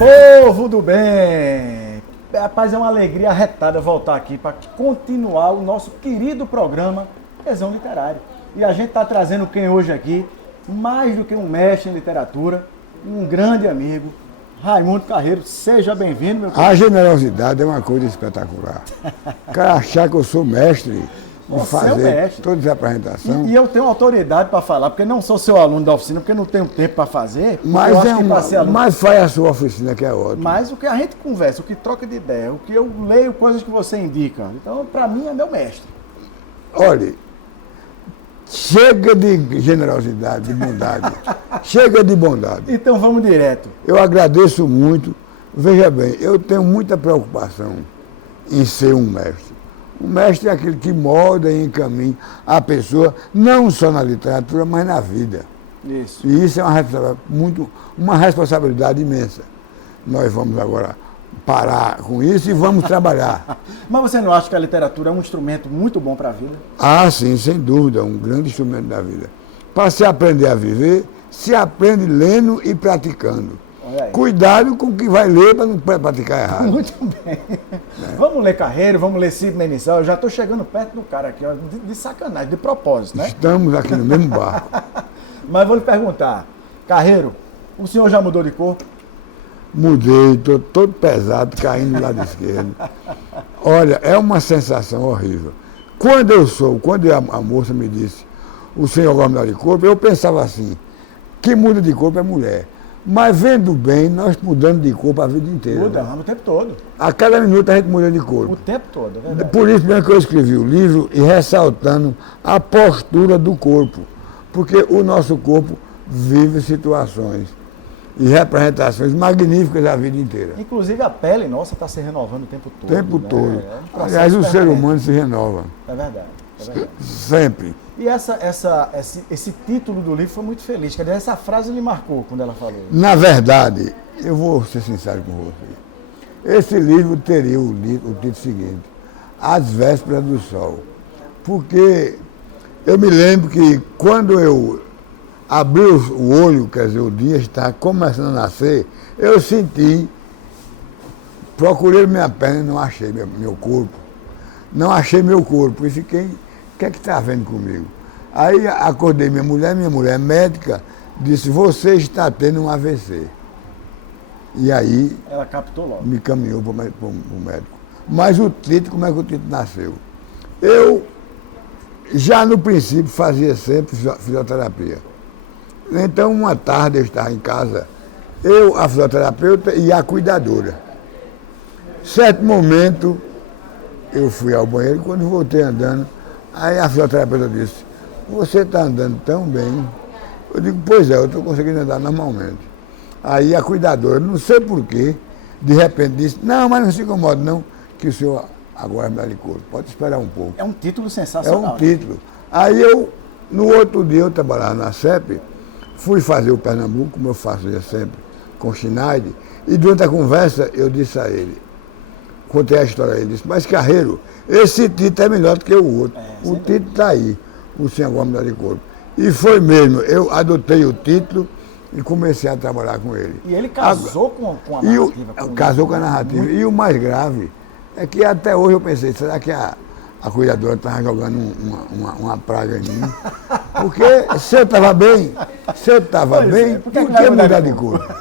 Povo do bem! Rapaz, é uma alegria arretada voltar aqui para continuar o nosso querido programa Tesão Literário. E a gente está trazendo quem hoje aqui, mais do que um mestre em literatura, um grande amigo, Raimundo Carreiro. Seja bem-vindo, meu querido. A generosidade é uma coisa espetacular. O cara achar que eu sou mestre de fazer todas as apresentações. E eu tenho autoridade para falar, porque não sou seu aluno da oficina, porque não tenho tempo para fazer. Mas faz a sua oficina, que é ótimo. Mas o que a gente conversa, o que troca de ideia, o que eu leio, coisas que você indica. Então, para mim, é meu mestre. Olha, chega de generosidade, de bondade. Chega de bondade. Então, vamos direto. Eu agradeço muito. Veja bem, eu tenho muita preocupação em ser um mestre. O mestre é aquele que molda e encaminha a pessoa, não só na literatura, mas na vida. Isso. E isso é uma responsabilidade imensa. Nós vamos agora parar com isso e vamos trabalhar. Mas você não acha que a literatura é um instrumento muito bom para a vida? Ah, sim, sem dúvida, um grande instrumento da vida. Para se aprender a viver, se aprende lendo e praticando. Cuidado com o que vai ler para não praticar errado. Muito bem. Vamos ler Carreiro, vamos ler Sidney Missal. Eu já estou chegando perto do cara aqui, ó, de sacanagem, de propósito, né? Estamos aqui no mesmo barco. Mas vou lhe perguntar, Carreiro, o senhor já mudou de corpo? Mudei, estou todo pesado, caindo do lado esquerdo. Olha, é uma sensação horrível. Quando a moça me disse, o senhor vai mudar de corpo, eu pensava assim, quem muda de corpo é mulher. Mas vendo bem, nós mudamos de corpo a vida inteira. Mudamos, né? O tempo todo. A cada minuto a gente muda de corpo. O tempo todo, é verdade. Por isso mesmo que eu escrevi o livro e ressaltando a postura do corpo. Porque o nosso corpo vive situações e representações magníficas a vida inteira. Inclusive a pele nossa está se renovando o tempo todo. O tempo todo. Um Aliás, o ser humano se renova. É verdade. É verdade. Sempre. E esse título do livro foi muito feliz. Quer dizer, essa frase lhe marcou quando ela falou. Na verdade, eu vou ser sincero com você. Esse livro teria o título seguinte, As Vésperas do Sol. Porque eu me lembro que quando eu abri o olho, quer dizer, o dia está começando a nascer, eu senti, procurei minha perna e não achei meu corpo. Não achei meu corpo e fiquei, o que é que está havendo comigo? Aí acordei minha mulher médica, disse, você está tendo um AVC. E aí ela captou logo. Me caminhou para o médico. Mas o título, como é que o título nasceu? Eu, já no princípio, fazia sempre fisioterapia. Então, uma tarde eu estava em casa, eu, a fisioterapeuta e a cuidadora. Certo momento, eu fui ao banheiro e quando voltei andando, aí a fisioterapeuta disse, você está andando tão bem. Eu digo, pois é, eu estou conseguindo andar normalmente. Aí a cuidadora, não sei porquê, de repente disse, não, mas não se incomode não, que o senhor agora é melhor de corpo, pode esperar um pouco. É um título sensacional. É um título. Né? Aí eu, no outro dia, eu trabalhava na CEP, fui fazer o Pernambuco, como eu fazia sempre, com o Schneider, e durante a conversa eu disse a ele, contei a história a ele, disse, mas Carreiro, esse título é melhor do que o outro. O título está aí, o senhor agora mudar de corpo. E foi mesmo, eu adotei o título e comecei a trabalhar com ele. E ele casou com a narrativa? Casou com a narrativa. E o mais grave é que até hoje eu pensei, será que a cuidadora estava jogando uma praga em mim? Porque se eu estava bem, por que mudar de corpo?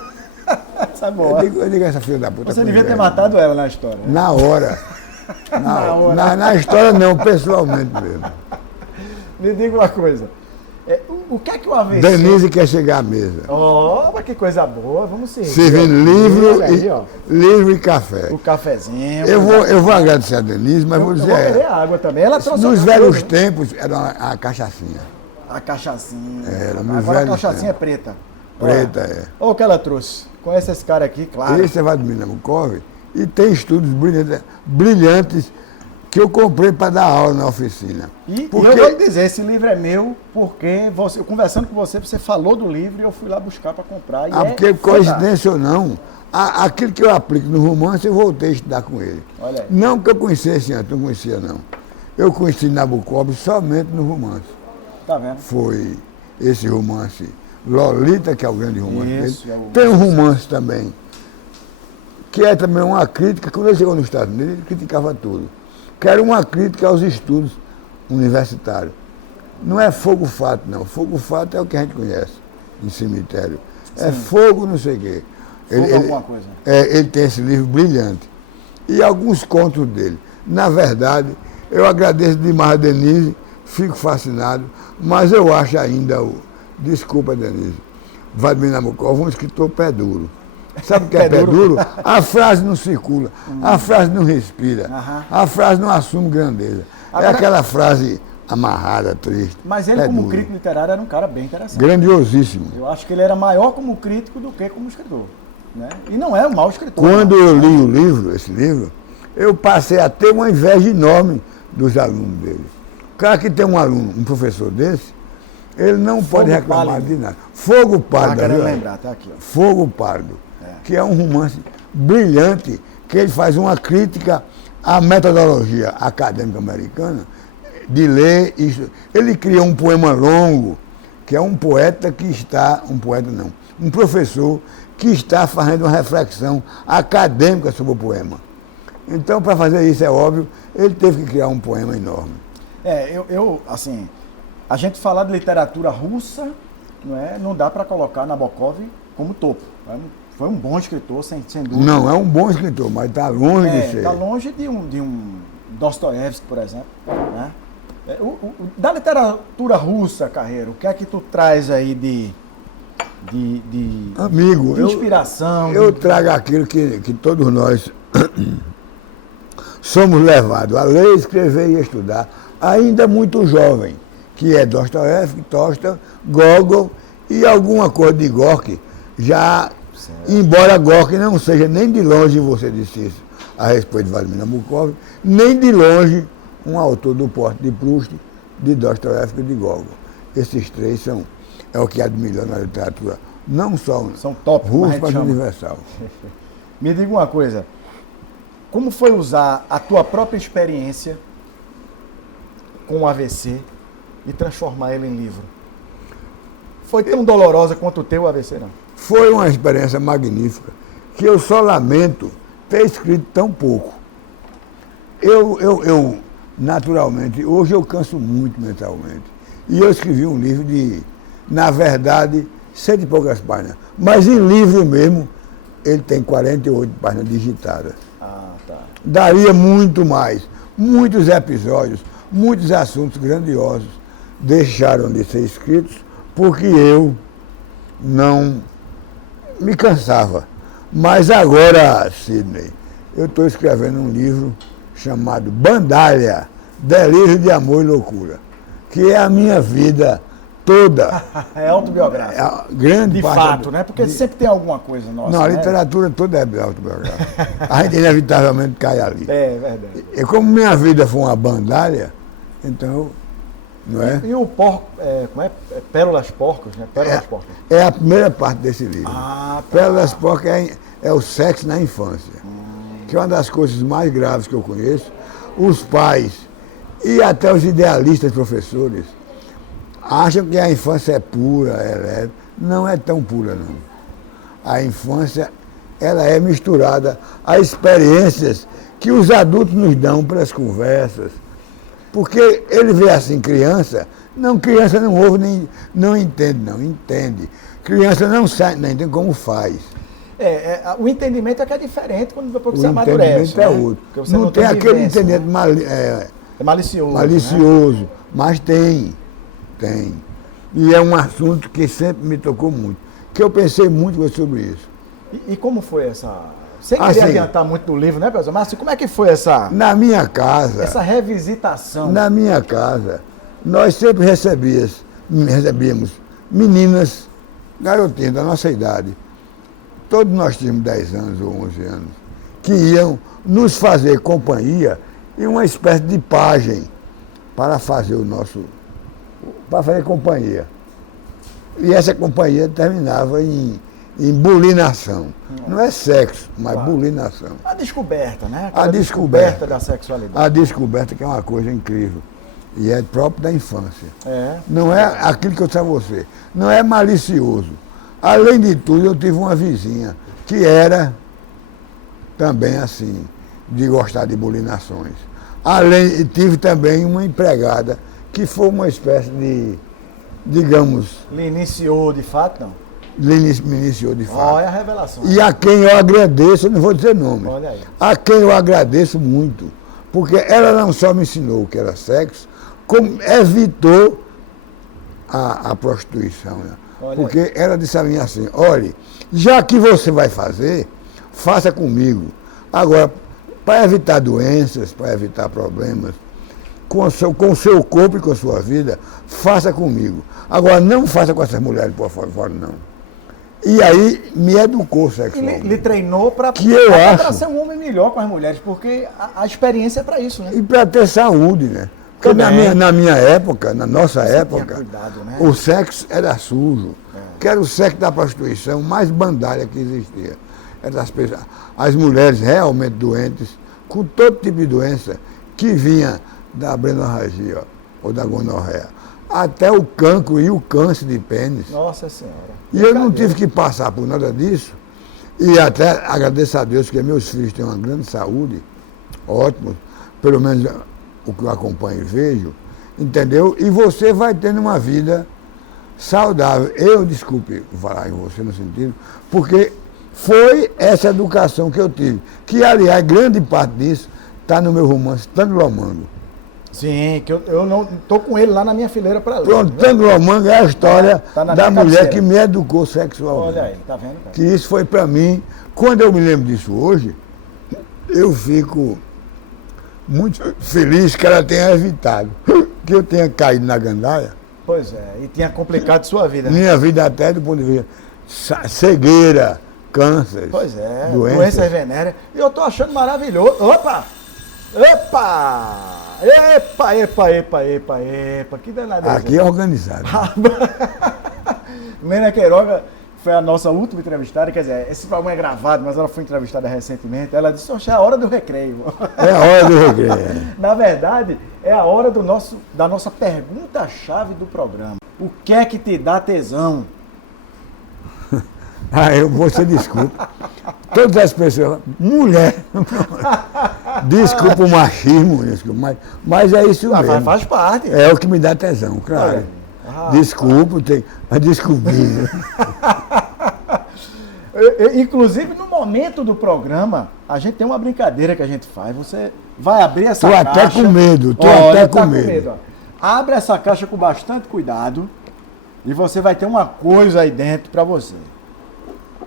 Essa boa. Eu digo essa filha da puta. Você devia ter matado ela na história. Né? Na hora. Na história não, pessoalmente mesmo. Me diga uma coisa. O que é que o AVC... Denise quer chegar à mesa. Oh, mas que coisa boa, vamos servir. Servindo livro e café. O cafezinho. Eu vou agradecer a Denise, mas vou dizer... Eu vou beber água também. Ela trouxe nos velhos tempos era a cachaçinha. A cachaçinha. Agora a cachaçinha é preta. Preta, é. Olha o que ela trouxe. Conhece esse cara aqui, claro. Esse é Vladimir Nabokov e tem estudos brilhantes que eu comprei para dar aula na oficina. E eu vou lhe dizer, esse livro é meu, porque eu conversando com você falou do livro e eu fui lá buscar para comprar. Porque coincidência ou não, aquilo que eu aplico no romance, eu voltei a estudar com ele. Olha aí. Não que eu conhecesse antes, não conhecia não. Eu conheci Nabokov somente no romance. Tá vendo? Foi esse romance Lolita, que é o grande romance Isso, dele. Tem um romance também, que é também uma crítica, quando ele chegou nos Estados Unidos, ele criticava tudo, que era uma crítica aos estudos universitários. Não é fogo-fato, não. Fogo-fato é o que a gente conhece em cemitério. Sim. É fogo não sei o quê. Alguma coisa. Ele tem esse livro brilhante. E alguns contos dele. Na verdade, eu agradeço demais a Denise, fico fascinado, mas eu acho ainda desculpa, Denise, Vladimir Nabokov, um escritor pé duro. Sabe o que é pé duro? A frase não circula, a frase não respira, a frase não assume grandeza. É aquela frase amarrada, triste. Mas ele, como crítico literário, era um cara bem interessante. Grandiosíssimo. Eu acho que ele era maior como crítico do que como escritor. Né? E não é um mau escritor. Quando eu li o livro, esse livro, eu passei a ter uma inveja enorme dos alunos dele. O cara que tem um aluno, um professor desse, ele não pode reclamar de nada. Fogo Pardo. Quero lembrar, tá aqui, ó. Fogo Pardo, que é um romance brilhante, que ele faz uma crítica à metodologia acadêmica americana de ler isso. Ele cria um poema longo, que é um poeta que está, um professor que está fazendo uma reflexão acadêmica sobre o poema. Então, para fazer isso, é óbvio, ele teve que criar um poema enorme. Assim, a gente falar de literatura russa, não dá para colocar Nabokov como topo. Foi um bom escritor, sem dúvida. Não, é um bom escritor, mas está longe de ser. Está longe de um Dostoiévski, por exemplo. Né? Da literatura russa, Carreiro, o que é que tu traz aí de Amigo, de inspiração? Eu trago aquilo que todos nós somos levados a ler, escrever e estudar, ainda muito jovem, que é Dostoiévski, Tolstói, Gogol e alguma coisa de Gorky, já, embora Gorky não seja nem de longe, você disse isso a respeito de Vladimir Nabokov, nem de longe um autor do porte de Proust, de Dostoiévski e de Gogol. Esses três é o que há de melhor na literatura, não só são top, russo, mas universal. Me diga uma coisa, como foi usar a tua própria experiência com o AVC e transformar ele em livro? Foi tão dolorosa quanto o teu AVC, não? Foi uma experiência magnífica, que eu só lamento ter escrito tão pouco. Eu naturalmente, hoje eu canso muito mentalmente. E eu escrevi um livro de, na verdade, 100 e poucas páginas. Mas em livro mesmo, ele tem 48 páginas digitadas. Ah, tá. Daria muito mais. Muitos episódios, muitos assuntos grandiosos deixaram de ser escritos porque eu não me cansava. Mas agora, Sidney, eu estou escrevendo um livro chamado Bandalha, Delírio de Amor e Loucura, que é a minha vida toda. É autobiográfico. É a grande de parte fato, né? Porque sempre tem alguma coisa nossa. Não, a literatura toda é autobiográfica. A gente inevitavelmente cai ali. É verdade. E como minha vida foi uma bandalha, então, não é? E o porco, como é? Pérolas Porcos, né? Pérolas Porcas. É a primeira parte desse livro. Ah, tá. Pérolas Porcas é o sexo na infância, que é uma das coisas mais graves que eu conheço. Os pais e até os idealistas professores acham que a infância é pura, não é tão pura, não. A infância, ela é misturada a experiências que os adultos nos dão pelas conversas. Porque ele vê assim, criança não ouve, nem não entende, não entende. Criança não sabe, nem entende como faz. O entendimento é que é diferente quando depois que O você amadurece. entendimento é outro. Não tem aquele entendimento malicioso. Malicioso, né? mas tem. E é um assunto que sempre me tocou muito, que eu pensei muito sobre isso. E como foi essa... Sem querer adiantar muito do livro, né, professor? Mas assim, como é que foi essa... Na minha casa... Essa revisitação. Na minha casa, nós sempre recebíamos meninas, garotinhas da nossa idade. Todos nós tínhamos 10 anos ou 11 anos, que iam nos fazer companhia e uma espécie de pajem para fazer para fazer companhia. E essa companhia terminava em bulinação. Não é sexo, mas bulinação. A descoberta, né? A descoberta da sexualidade. A descoberta, que é uma coisa incrível. E é próprio da infância. Não é aquilo que eu disse a você. Não é malicioso. Além de tudo, eu tive uma vizinha que era também assim, de gostar de bulinações. Além, tive também uma empregada que foi uma espécie de, digamos... Lhe iniciou de fato, não? Me iniciou de fato. Olha a revelação. E a quem eu agradeço, eu não vou dizer nome, Olha aí. a quem eu agradeço muito, porque ela não só me ensinou o que era sexo, como evitou a prostituição. Né? Porque aí. ela disse a mim assim, olha, já que você vai fazer, faça comigo. Agora, para evitar doenças, para evitar problemas, com o seu corpo e com a sua vida, faça comigo. Agora, não faça com essas mulheres por fora, não. E aí me educou sexualmente. Lhe treinou para ser um homem melhor com as mulheres, porque a experiência é para isso, né? E para ter saúde, né? Porque na minha época, na nossa época, cuidado, né? o sexo era sujo. Que era o sexo da prostituição mais bandalha que existia. Era as mulheres realmente doentes, com todo tipo de doença, que vinha da adrenorragia ou da gonorreia, até o cancro e o câncer de pênis. Nossa Senhora. E eu não tive que passar por nada disso. E até agradeço a Deus que meus filhos têm uma grande saúde, ótimo, pelo menos o que eu acompanho e vejo, entendeu? E você vai tendo uma vida saudável. Eu, desculpe falar em você no sentido, porque foi essa educação que eu tive. Que, aliás, grande parte disso está no meu romance Tangulomango. Sim, que eu não estou com ele lá na minha fileira para ler. Pronto, Tangulomango é a história da mulher que me educou sexualmente. Olha aí, tá vendo? Cara? Que isso foi para mim, quando eu me lembro disso hoje, eu fico muito feliz que ela tenha evitado, que eu tenha caído na gandaia. Pois é, e tinha complicado sua vida. Minha vida até do ponto de vista cegueira, câncer, pois é, doenças venéreas. E eu tô achando maravilhoso. Opa! Epa! Epa! Que danado. Aqui é organizado. Nena Queiroga foi a nossa última entrevistada, quer dizer, esse programa é gravado, mas ela foi entrevistada recentemente. Ela disse, oxe, é a hora do recreio. É a hora do recreio. Na verdade, é a hora da nossa pergunta-chave do programa. O que é que te dá tesão? Você desculpa. Todas as pessoas, mulher. Desculpa o machismo, mas é isso mesmo. Faz parte. É o que me dá tesão, claro. Desculpa, tem a descobrir. Inclusive, no momento do programa, a gente tem uma brincadeira que a gente faz. Você vai abrir essa caixa. Tô até com medo, até com medo. Abre essa caixa com bastante cuidado e você vai ter uma coisa aí dentro para você.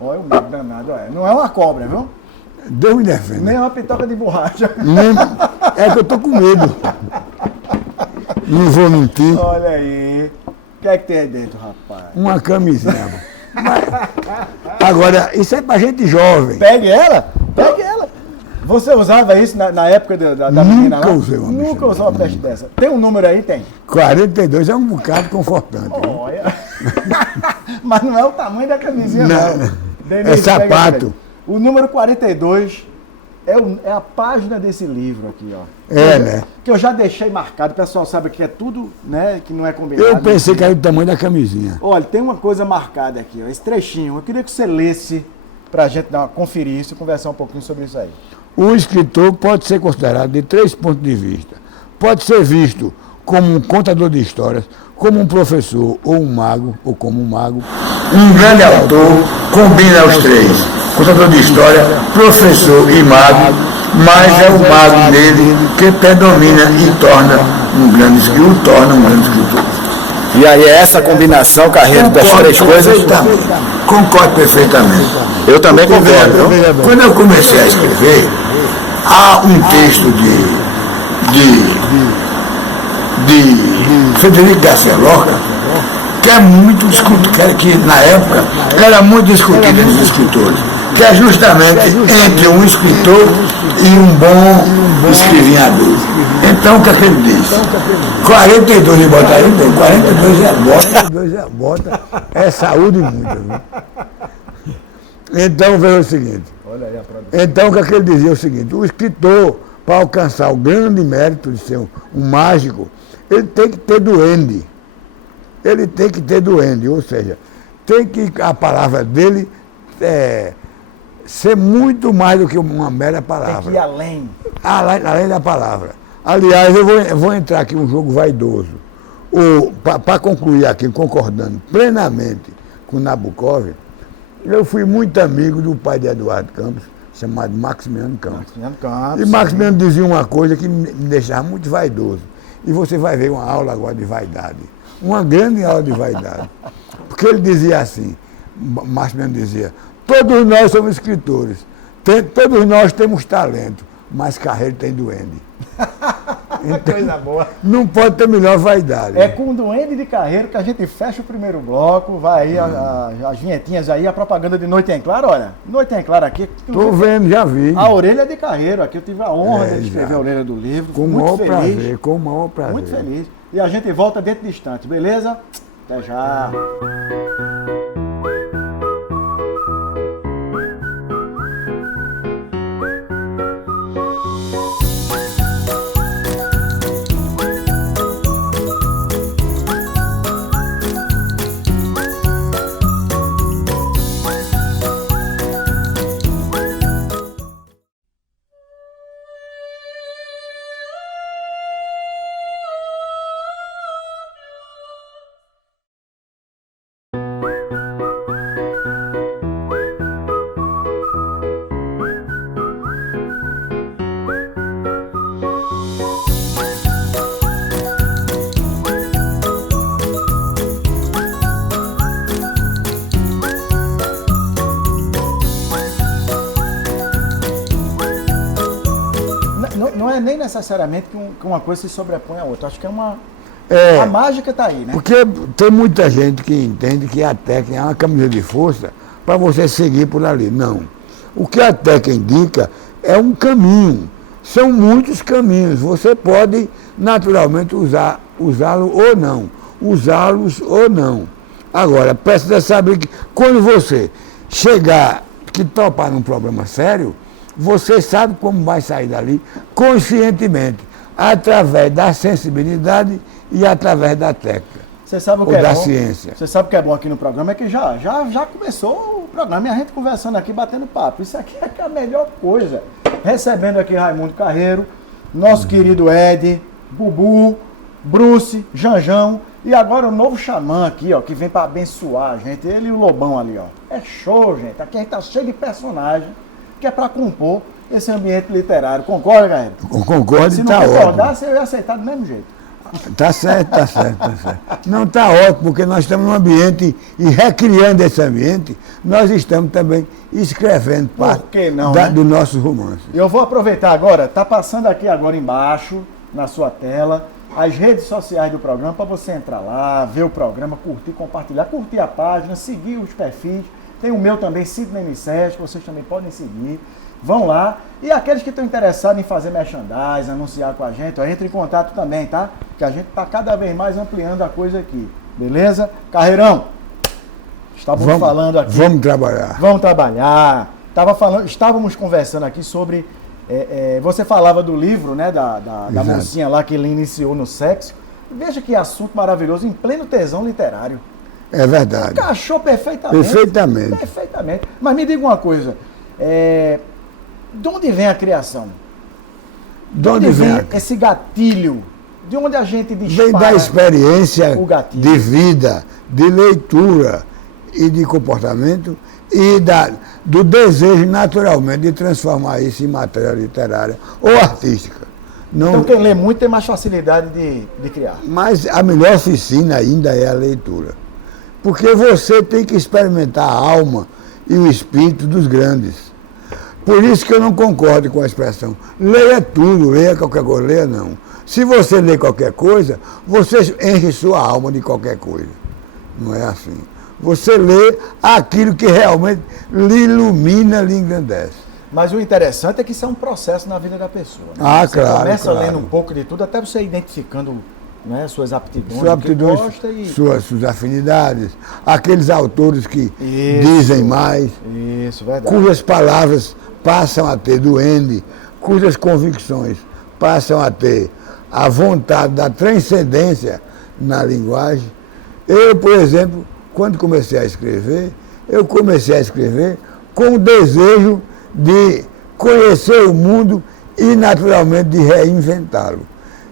Olha o medo danado, olha. Não é uma cobra, viu? Deus me defenda. Nem uma pitoca de borracha. É que eu tô com medo. Não vou mentir. Olha aí. O que é que tem aí dentro, rapaz? Uma camisinha. Agora, isso é pra gente jovem. Pegue ela. Você usava isso na época da menina lá? Nunca usei uma peste dessa. Tem um número aí? Tem. 42 é um bocado confortante. Olha. Mas não é o tamanho da camisinha, não. É sapato. O número 42 é a página desse livro aqui, ó. Né? Que eu já deixei marcado. O pessoal sabe que é tudo, né, que não é combinado. Eu pensei que era o tamanho da camisinha. Olha, tem uma coisa marcada aqui, ó, esse trechinho. Eu queria que você lesse pra gente conferir isso e conversar um pouquinho sobre isso aí. O escritor pode ser considerado de 3 pontos de vista. Pode ser visto como um contador de histórias, como um professor ou um mago, ou como um mago. Um grande autor combina os três. Contador de história, professor e mago, mas é o mago nele que predomina e torna um grande escritor. E aí essa combinação, Carreiro, das três coisas... Concordo perfeitamente. Eu também concordo. Quando eu comecei a escrever, há um texto de Frederico Garcia Lorca, que é muito discutido, que na época era muito discutido entre os escritores, que é justamente entre um escritor e um bom escrevinhador. Então, o que é que ele diz? 42 de bota aí, 42 é bota, é saúde muito. Viu? Então, veja o seguinte. Então, o que é que ele dizia? É o seguinte, o escritor, para alcançar o grande mérito de ser um mágico, ele tem que ter duende. Ele tem que ter duende, ou seja, tem que a palavra dele ser muito mais do que uma mera Tem palavra. que ir além. Além da palavra. Aliás, eu vou entrar aqui um jogo vaidoso. Para concluir aqui, concordando plenamente com Nabokov, eu fui muito amigo do pai de Eduardo Campos, chamado Maximiano Campos. Maximiano Campos. E Maximiano dizia uma coisa que me deixava muito vaidoso. E você vai ver uma aula agora de vaidade. Uma grande aula de vaidade. Porque ele dizia assim, Maximiano dizia, todos nós somos escritores, todos nós temos talento, mas Carreiro tem duende. Então, coisa boa. Não pode ter melhor vaidade. É com o Duende de Carreiro que a gente fecha o primeiro bloco, vai aí as vinhetinhas aí, a propaganda de Noite em Claro, olha, Noite em Claro aqui. Tô vendo, já vi. A Orelha de Carreiro, aqui eu tive a honra de escrever já. a orelha do livro. Com o maior prazer, com o maior prazer. Muito feliz. E a gente volta dentro de instante, beleza? Até já. Não é nem necessariamente que uma coisa se sobrepõe à outra. Acho que é uma... A mágica está aí, né? Porque tem muita gente que entende que a técnica é uma camisa de força para você seguir por ali. Não. O que a técnica indica é um caminho. São muitos caminhos. Você pode, naturalmente, usá-lo ou não. Usá-los ou não. Agora, precisa saber que quando você chegar, que topar num problema sério, você sabe como vai sair dali conscientemente, através da sensibilidade e através da técnica. Você sabe o que ou é da bom? ciência. Você sabe o que é bom aqui no programa? É que já começou o programa e a gente conversando aqui, batendo papo. Isso aqui é que é a melhor coisa. Recebendo aqui Raimundo Carreiro, nosso querido Ed, Bubu, Bruce, Janjão e agora o novo xamã aqui, ó, que vem para abençoar a gente. Ele e o Lobão ali, ó. É show, gente. Aqui a gente tá cheio de personagem que é para compor esse ambiente literário. Concorda, Carreiro? Concordo, Se e não está ótimo. concordasse, eu ia aceitar do mesmo jeito. Tá certo, tá certo, tá certo. Não, tá ótimo, porque nós estamos num ambiente e recriando esse ambiente, nós estamos também escrevendo parte né? do nosso romance. Eu vou aproveitar agora, tá passando aqui agora embaixo, na sua tela, as redes sociais do programa, para você entrar lá, ver o programa, curtir, compartilhar, curtir a página, seguir os perfis. Tem o meu também, Sidney M7, que vocês também podem seguir. Vão lá. E aqueles que estão interessados em fazer merchandising, anunciar com a gente, ó, entre em contato também, tá? Porque a gente está cada vez mais ampliando a coisa aqui. Beleza? Carreirão, estávamos falando aqui. Vamos trabalhar. Vamos trabalhar. Estávamos conversando aqui sobre... você falava do livro, né? Da mocinha lá que ele iniciou no sexo. Veja que assunto maravilhoso, em pleno tesão literário. É verdade. Encaixou perfeitamente. Perfeitamente. Perfeitamente. Mas me diga uma coisa. De onde vem a criação? De onde vem esse gatilho? De onde a gente dispara? Vem da experiência de vida, de leitura e de comportamento e do desejo, naturalmente, de transformar isso em matéria literária ou artística. Não, então quem lê muito tem mais facilidade de criar. Mas a melhor oficina ainda é a leitura. Porque você tem que experimentar a alma e o espírito dos grandes. Por isso que eu não concordo com a expressão, leia tudo, leia qualquer coisa, leia não. Se você lê qualquer coisa, você enche sua alma de qualquer coisa. Não é assim. Você lê aquilo que realmente lhe ilumina, lhe engrandece. Mas o interessante é que isso é um processo na vida da pessoa. Né? Ah, você claro. Começa claro. lendo um pouco de tudo, até você ir identificando, né, suas aptidões, suas afinidades, aqueles autores que dizem mais, cujas palavras passam a ter duende, cujas convicções passam a ter a vontade da transcendência na linguagem. Eu, por exemplo, quando comecei a escrever, eu comecei a escrever com o desejo de conhecer o mundo e, naturalmente, de reinventá-lo.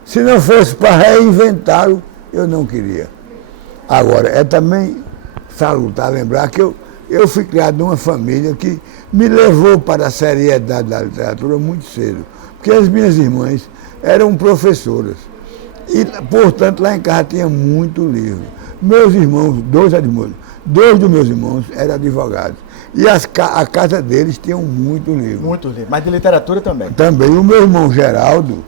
Se não fosse para reinventá-lo, eu não queria. Agora, é também salutar lembrar que eu fui criado numa família que me levou para a seriedade da literatura muito cedo, porque as minhas irmãs eram professoras e, portanto, lá em casa tinha muito livro. Meus irmãos, dois dos meus irmãos eram advogados e a casa deles tinham muito livro. Muito livro, mas de literatura também. Também o meu irmão Geraldo,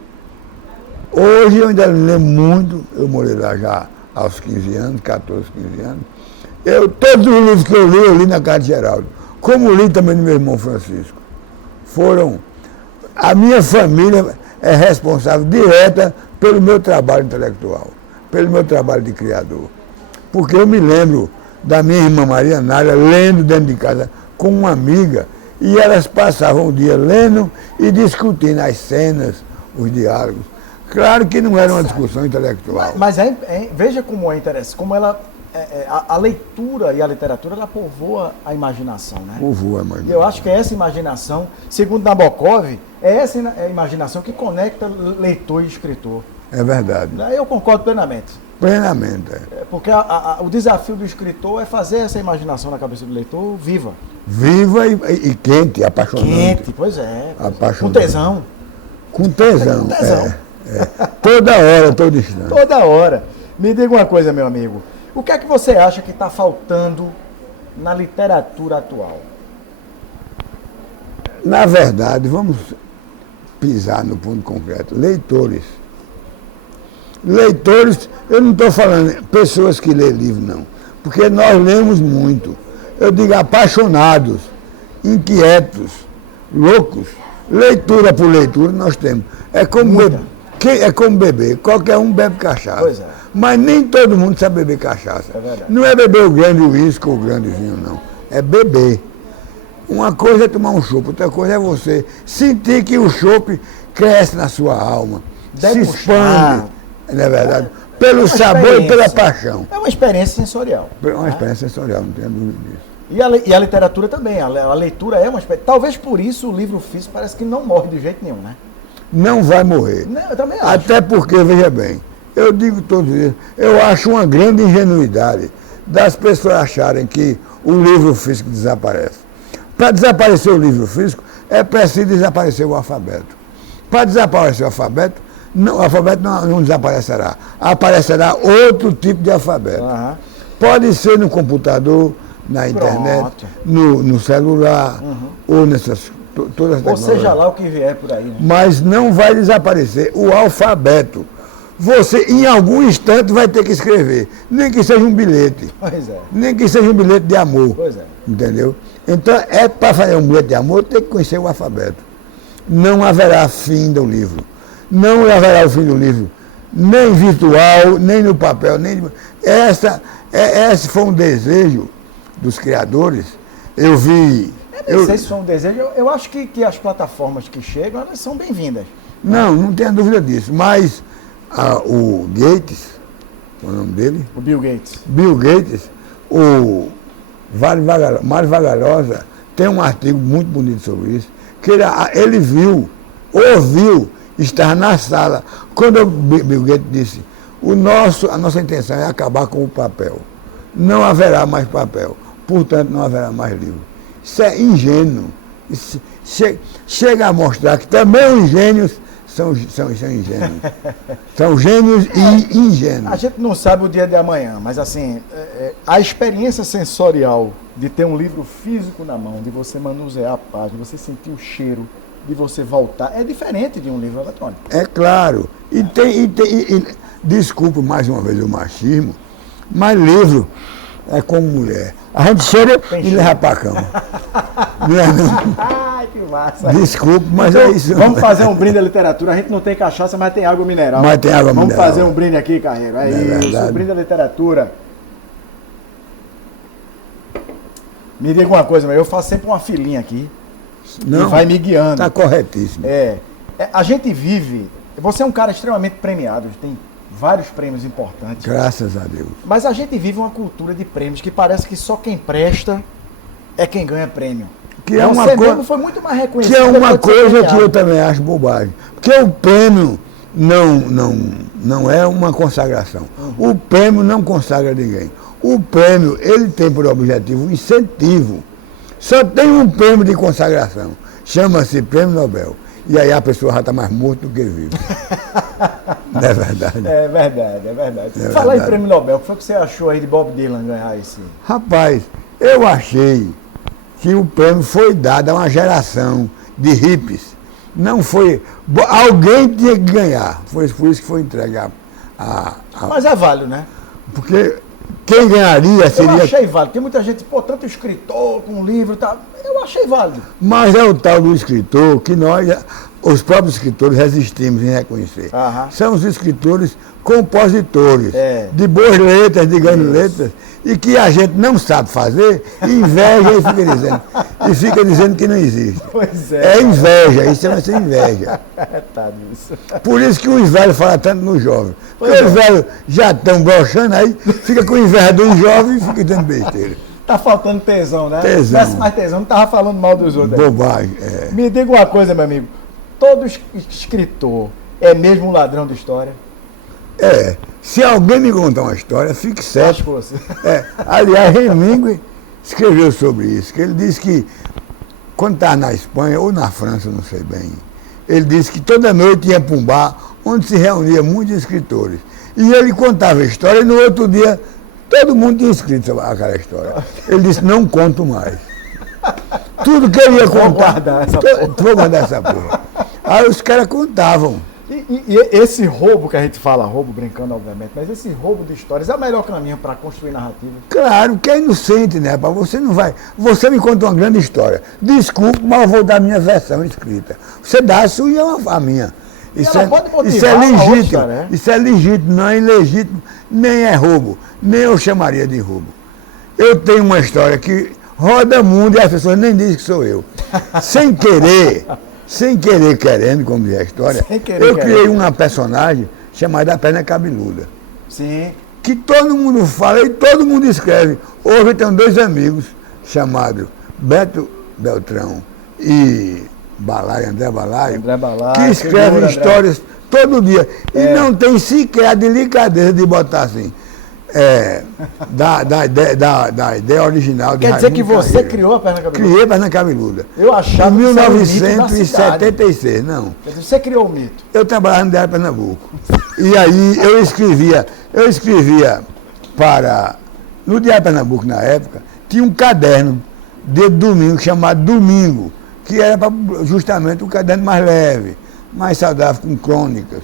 hoje eu ainda lembro muito, eu morei lá já aos 15 anos, 14, 15 anos. Todos os livros que eu li na casa de Geraldo. Como li também do meu irmão Francisco. A minha família é responsável direta pelo meu trabalho intelectual, pelo meu trabalho de criador. Porque eu me lembro da minha irmã Maria Nália lendo dentro de casa com uma amiga e elas passavam o dia lendo e discutindo as cenas, os diálogos. Claro que não era uma discussão intelectual. Mas veja como é interessante, como ela, a leitura e a literatura, ela povoa a imaginação, né? Povoa a imaginação. E eu acho que é essa imaginação, segundo Nabokov, é essa imaginação que conecta leitor e escritor. É verdade. Eu concordo plenamente. Plenamente. Porque o desafio do escritor é fazer essa imaginação na cabeça do leitor viva. Viva e quente, apaixonante. Quente, pois é. Apaixonante. Com tesão. Com tesão. Com tesão. Toda hora, todo instante. Toda hora. Me diga uma coisa, meu amigo. O que é que você acha que está faltando na literatura atual? Na verdade, vamos pisar no ponto concreto. Leitores. Leitores, eu não estou falando pessoas que lêem livro, não. Porque nós lemos muito. Eu digo apaixonados, inquietos, loucos. Leitura por leitura nós temos. É como beber. Qualquer um bebe cachaça. Pois é. Mas nem todo mundo sabe beber cachaça. É verdade. Não é beber o grande uísque ou o grande vinho, não. É beber. Uma coisa é tomar um chopp, outra coisa é você sentir que o chopp cresce na sua alma, se expande, não é verdade? Pelo sabor e pela paixão. É uma experiência sensorial. É uma experiência sensorial, não tenho dúvida disso. E a literatura também, a leitura é uma experiência. Talvez por isso o livro físico parece que não morre de jeito nenhum, né? Não vai morrer. Não, eu também acho. Até porque, veja bem, eu digo todos os dias, eu acho uma grande ingenuidade das pessoas acharem que o livro físico desaparece. Para desaparecer o livro físico, é preciso desaparecer o alfabeto. Para desaparecer o alfabeto não desaparecerá. Aparecerá outro tipo de alfabeto. Uhum. Pode ser no computador, na internet, no celular, ou nessas todas as tecnologias. Ou seja lá o que vier por aí. Né? Mas não vai desaparecer o alfabeto. Você, em algum instante, vai ter que escrever. Nem que seja um bilhete. Pois é. Nem que seja um bilhete de amor. Pois é. Entendeu? Então, para fazer um bilhete de amor, tem que conhecer o alfabeto. Não haverá fim do livro. Não haverá o fim do livro. Nem virtual, nem no papel, nem... Esse foi um desejo dos criadores. Eu vi... Não sei se foi um desejo. Eu acho que as plataformas que chegam, elas são bem-vindas. Não tenho dúvida disso. Mas o Gates, qual é o nome dele? O Bill Gates. Bill Gates, o Mário Vagarosa, tem um artigo muito bonito sobre isso, que ele ouviu estar na sala, quando o Bill Gates disse, a nossa intenção é acabar com o papel. Não haverá mais papel, portanto não haverá mais livro. Isso é ingênuo. Isso chega a mostrar que também os gênios são ingênuos. São gênios e ingênuos. A gente não sabe o dia de amanhã, mas assim, a experiência sensorial de ter um livro físico na mão, de você manusear a página, de você sentir o cheiro, de você voltar, é diferente de um livro eletrônico. É claro. Desculpe mais uma vez o machismo, mas livro é como mulher. A gente chega e leva para a cama. Não é não? Ai, que massa. Desculpe, mas então, é isso. Vamos fazer um brinde à literatura. A gente não tem cachaça, mas tem água mineral. Mas tem água vamos mineral. Fazer um brinde aqui, Carreiro. É isso, verdade. Brinde à literatura. Me diga uma coisa, eu faço sempre uma filinha aqui. Não, e vai me guiando. Está corretíssimo. A gente vive... Você é um cara extremamente premiado, tem vários prêmios importantes. Graças a Deus. Mas a gente vive uma cultura de prêmios que parece que só quem presta é quem ganha prêmio. Que é Você mesmo foi muito mais reconhecido. Que é uma depois de ser coisa que premiado. eu também acho bobagem. Porque o prêmio não é uma consagração. O prêmio não consagra ninguém. O prêmio, ele tem por objetivo um incentivo. Só tem um prêmio de consagração. Chama-se Prêmio Nobel. E aí a pessoa já está mais morta do que viva. Não é verdade? É verdade, é verdade. É Falar verdade. em Prêmio Nobel, o que foi que você achou aí de Bob Dylan ganhar esse? Rapaz, eu achei que o prêmio foi dado a uma geração de hippies. Não foi. Alguém tinha que ganhar. Foi por isso que foi entregue Mas é válido, né? Porque quem ganharia Eu seria. achei válido. Tem muita gente, pô, tanto escritor com livro e tal. Eu achei válido. Mas é o tal do escritor que nós, os próprios escritores, resistimos em reconhecer. Aham. São os escritores compositores, É. de boas letras, de grandes letras, e que a gente não sabe fazer, inveja e fica dizendo que não existe. Pois é. É inveja, isso chama-se inveja. Tá disso. Por isso que os velhos falam tanto no jovem. Porque Pois os é. velhos já estão broxando aí, fica com inveja dos jovens e fica dando besteira. Tá faltando tesão, né? Tesão. Se tivesse mais tesão, não tava falando mal dos outros. aí. Bobagem. É. Me diga uma coisa, meu amigo. Todo escritor é mesmo um ladrão de história? Se alguém me contar uma história, fique Acho certo. que você. Aliás, Hemingway escreveu sobre isso, que ele disse que quando estava na Espanha ou na França, não sei bem, ele disse que toda noite ia para um bar onde se reunia muitos escritores. E ele contava a história e no outro dia todo mundo tinha escrito aquela história. Ele disse, não conto mais. Tudo que eu ia Vou contar, guardar essa porra. vou guardar essa porra. Aí os caras contavam. E esse roubo que a gente fala, roubo brincando, obviamente, mas esse roubo de histórias é o melhor caminho para construir narrativas. Claro, que é inocente, né, rapaz? Você não vai. Você me conta uma grande história. Desculpe, mas eu vou dar a minha versão escrita. Você dá a sua e eu a minha. ela pode motivar Isso é a outra legítimo. história, né? Isso é legítimo, não é ilegítimo, nem é roubo. Nem eu chamaria de roubo. Eu tenho uma história que roda mundo e as pessoas nem dizem que sou eu. Sem querer querendo, como diz a história, Sem querer eu querendo. criei uma personagem chamada Perna Cabeluda. Sim. Que todo mundo fala e todo mundo escreve. Hoje eu tenho dois amigos chamados Beto Beltrão e André Balaio, André Balaio, que escrevem figura, André. histórias todo dia. E não tem sequer a delicadeza de botar assim. Da ideia original de Quer dizer que Raimundo você Carreiro. criou a perna cabeluda? Criei Perna Cabeluda. Eu achava Em que isso era um mito da cidade. 1976, não. Quer dizer, você criou o mito. Eu trabalhava no Diário de Pernambuco. E aí eu escrevia no Diário de Pernambuco, na época, tinha um caderno de domingo chamado Domingo, que era justamente um caderno mais leve, mais saudável, com crônicas.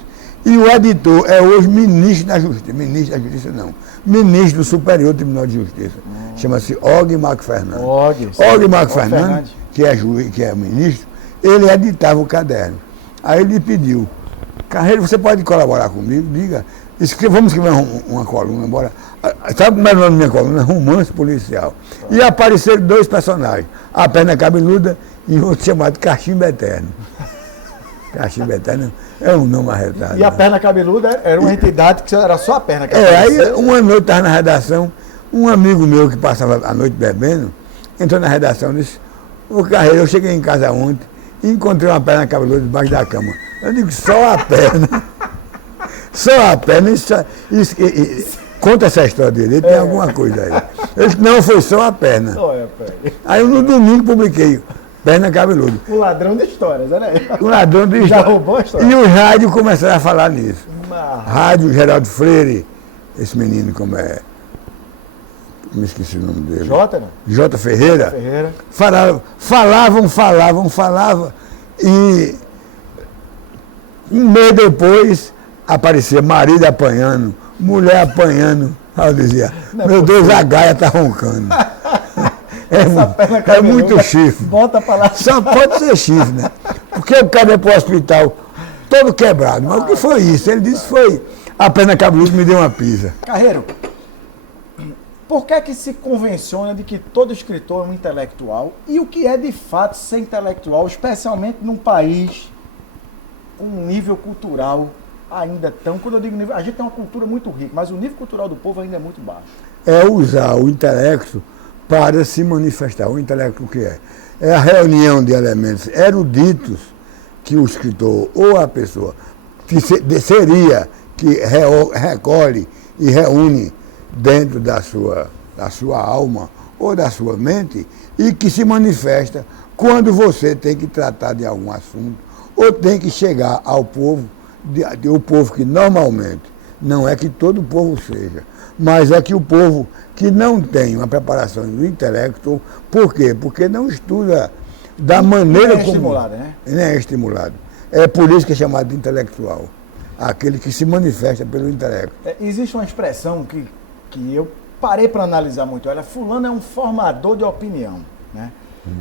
E o editor é hoje ministro da Justiça não, ministro do Superior Tribunal de Justiça. Chama-se Og Macfernandes. Og Macfernandes, que é juiz, que é ministro, ele editava o caderno. Aí ele pediu, Carreiro, você pode colaborar comigo? Diga, vamos escrever uma coluna, bora. Sabe como é o nome da minha coluna? Romance Policial. E apareceram dois personagens, a Perna Cabeluda e outro chamado Cachimbo Eterno. Cachimbo Eterno é um nome arretado. E a né? perna cabeluda era uma entidade que era só a perna cabeluda. Aí uma noite estava na redação, um amigo meu que passava a noite bebendo, entrou na redação e disse, ô Carreiro, eu cheguei em casa ontem e encontrei uma perna cabeluda debaixo da cama. Eu digo, só a perna. Só a perna. Conta essa história direito, tem alguma coisa aí. Eu disse, não, foi só a perna. Olha, pai. Aí no domingo publiquei, Perna Cabeluda. O ladrão de histórias, olha aí. O ladrão de Já roubou a história? E os rádios começaram a falar nisso. Mas, Rádio Geraldo Freire, esse menino como é. Me esqueci o nome dele. Jota, não? J. Ferreira. Ferreira. Falavam. E um mês depois aparecia marido apanhando, mulher apanhando. Aí eu dizia, Não é meu Deus, a Gaia está roncando. É muito chifre. Bota pra lá. Só pode ser chifre, né? Porque o cara ia para o hospital todo quebrado. Mas o que foi isso? Ele disse que foi a perna cabeluda me deu uma pisa. Carreiro, por que se convenciona de que todo escritor é um intelectual? E o que é de fato ser intelectual, especialmente num país com um nível cultural ainda tão... Quando eu digo nível, a gente tem uma cultura muito rica, mas o nível cultural do povo ainda é muito baixo. É usar o intelecto para se manifestar. O intelecto o que é? é a reunião de elementos eruditos que o escritor ou a pessoa que seria, que recolhe e reúne dentro da sua alma ou da sua mente e que se manifesta quando você tem que tratar de algum assunto ou tem que chegar ao povo, o povo que normalmente, não é que todo o povo seja, mas é que o povo que não tem uma preparação do intelecto, por quê? Porque não estuda da maneira como... Estimulado, né? Não é estimulado. É por isso que é chamado de intelectual. Aquele que se manifesta pelo intelecto. Existe uma expressão que eu parei para analisar muito. Olha, fulano é um formador de opinião, né?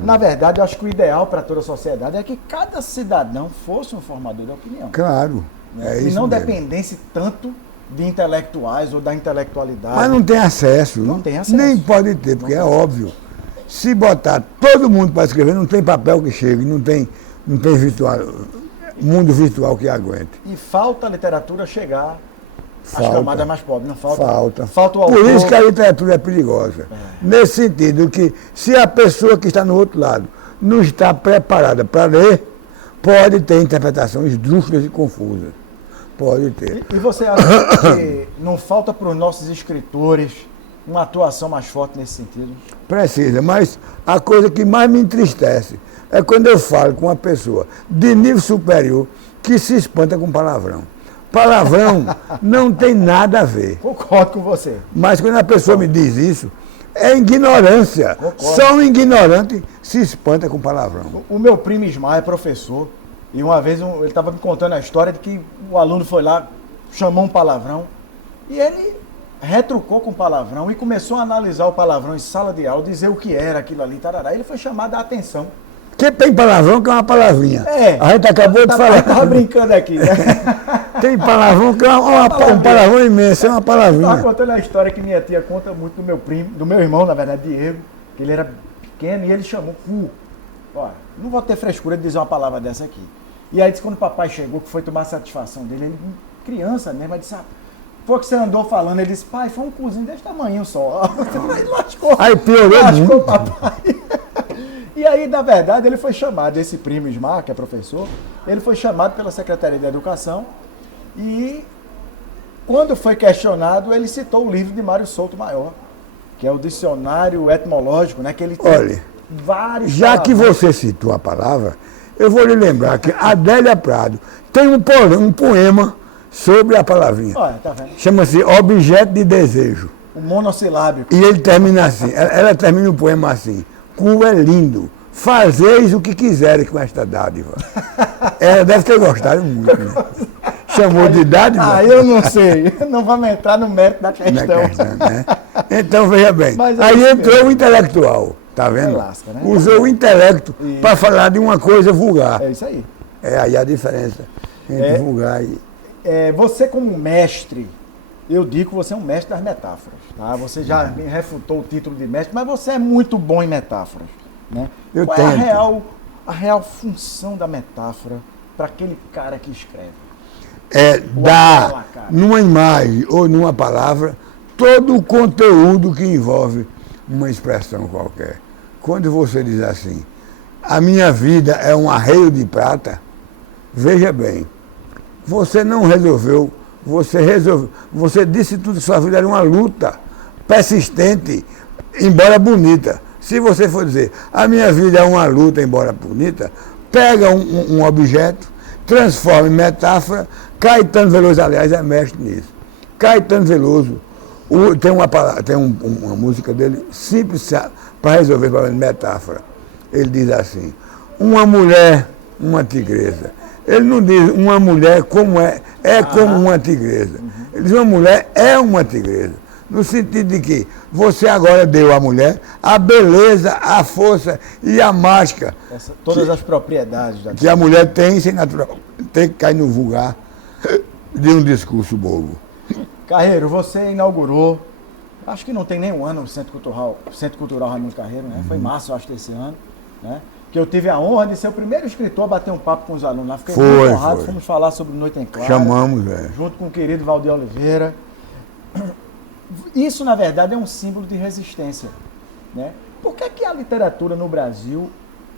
Na verdade, eu acho que o ideal para toda a sociedade é que cada cidadão fosse um formador de opinião. Claro. Né? É E isso não mesmo. dependesse tanto de intelectuais ou da intelectualidade. Mas não tem acesso. Não tem acesso. Nem pode ter, porque é óbvio. Se botar todo mundo para escrever, não tem papel que chegue, não tem mundo virtual que aguente. E falta a literatura chegar às Falta. camadas mais pobres. Não falta. Falta. Falta o autor. Por isso que a literatura é perigosa. Nesse sentido que, se a pessoa que está no outro lado não está preparada para ler, pode ter interpretações esdrúxulas e confusas. Pode ter. E você acha que não falta para os nossos escritores uma atuação mais forte nesse sentido? Precisa, mas a coisa que mais me entristece é quando eu falo com uma pessoa de nível superior que se espanta com palavrão. Palavrão não tem nada a ver. Concordo com você. Mas quando a pessoa me diz isso, é ignorância. Concordo. Só um ignorante se espanta com palavrão. O meu primo Ismael é professor e uma vez ele estava me contando a história de que o aluno foi lá, chamou um palavrão e ele retrucou com palavrão e começou a analisar o palavrão em sala de aula, dizer o que era aquilo ali, tarará. Ele foi chamado a atenção. Porque tem palavrão que é uma palavrinha. É. A gente acabou de falar. Estava brincando aqui, né? Tem palavrão que é um palavrão imenso, é uma Estava palavrinha. contando a história que minha tia conta muito do meu primo, do meu irmão, na verdade, Diego, que ele era pequeno e ele chamou cu. Ó, não vou ter frescura de dizer uma palavra dessa aqui. E aí disse quando o papai chegou, que foi tomar satisfação dele, ele, criança mesmo, ele disse, foi que você andou falando, ele disse, pai, foi um cozinho desse tamanho só. Aí lascou. Aí piorou Lascou muito. o papai. E aí, na verdade, ele foi chamado, esse primo Ismar, que é professor, ele foi chamado pela Secretaria de Educação e quando foi questionado, ele citou o livro de Mário Souto Maior, que é o dicionário etimológico, né? Que ele tem Olha, vários já que palavrões. você citou a palavra, eu vou lhe lembrar que Adélia Prado tem um poema sobre a palavrinha. Olha, tá vendo? Chama-se Objeto de Desejo. O monossilábico. E ele termina assim, ela termina o poema assim, cu é lindo, fazeis o que quiseres com esta dádiva. Ela deve ter gostado muito, né? Chamou de dádiva? Eu não sei. Não vamos entrar no mérito da questão. Né? Então, veja bem, Mas é aí isso entrou mesmo. o intelectual, tá vendo? Lasca, né? Usou o intelecto Isso. para falar de uma coisa vulgar. É isso aí. É aí a diferença entre vulgar e... Você como mestre, eu digo que você é um mestre das metáforas. Tá? Você já me refutou o título de mestre, mas você é muito bom em metáforas. Né? Eu Qual é tento. a real função da metáfora para aquele cara que escreve? Dar numa imagem ou numa palavra todo o conteúdo que envolve uma expressão qualquer. Quando você diz assim, a minha vida é um arreio de prata, veja bem, você não resolveu, você disse tudo que sua vida era uma luta persistente, embora bonita. Se você for dizer, a minha vida é uma luta, embora bonita, pega um objeto, transforma em metáfora. Caetano Veloso, aliás, é mestre nisso. Caetano Veloso tem uma música dele simples para resolver o problema de metáfora. Ele diz assim, uma mulher, uma tigresa. Ele não diz uma mulher como como uma tigresa. Ele diz uma mulher é uma tigresa. No sentido de que você agora deu à mulher a beleza, a força e a máscara Todas as propriedades da que a mulher tem sem natural, tem que cair no vulgar de um discurso bobo. Carreiro, você inaugurou, acho que não tem nem um ano o Centro Cultural Raimundo Carreiro, né? Foi em março, acho, desse ano, né? Que eu tive a honra de ser o primeiro escritor a bater um papo com os alunos lá. Fiquei muito honrado, fomos falar sobre Noite em Claro. Chamamos, junto com o querido Valdir Oliveira. Isso, na verdade, é um símbolo de resistência, né? Por que a literatura no Brasil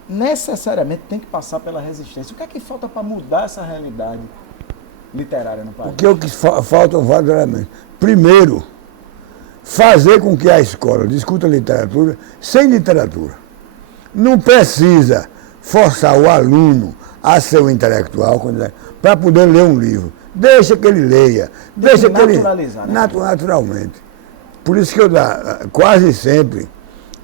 necessariamente tem que passar pela resistência. O que é que falta para mudar essa realidade literária no país? Porque o que faltam vários elementos. Primeiro, fazer com que a escola discuta literatura sem literatura. Não precisa forçar o aluno a ser um intelectual para poder ler um livro. Deixa que ele leia. Deixa que ele naturalizar, né? Naturalmente. Por isso que eu quase sempre,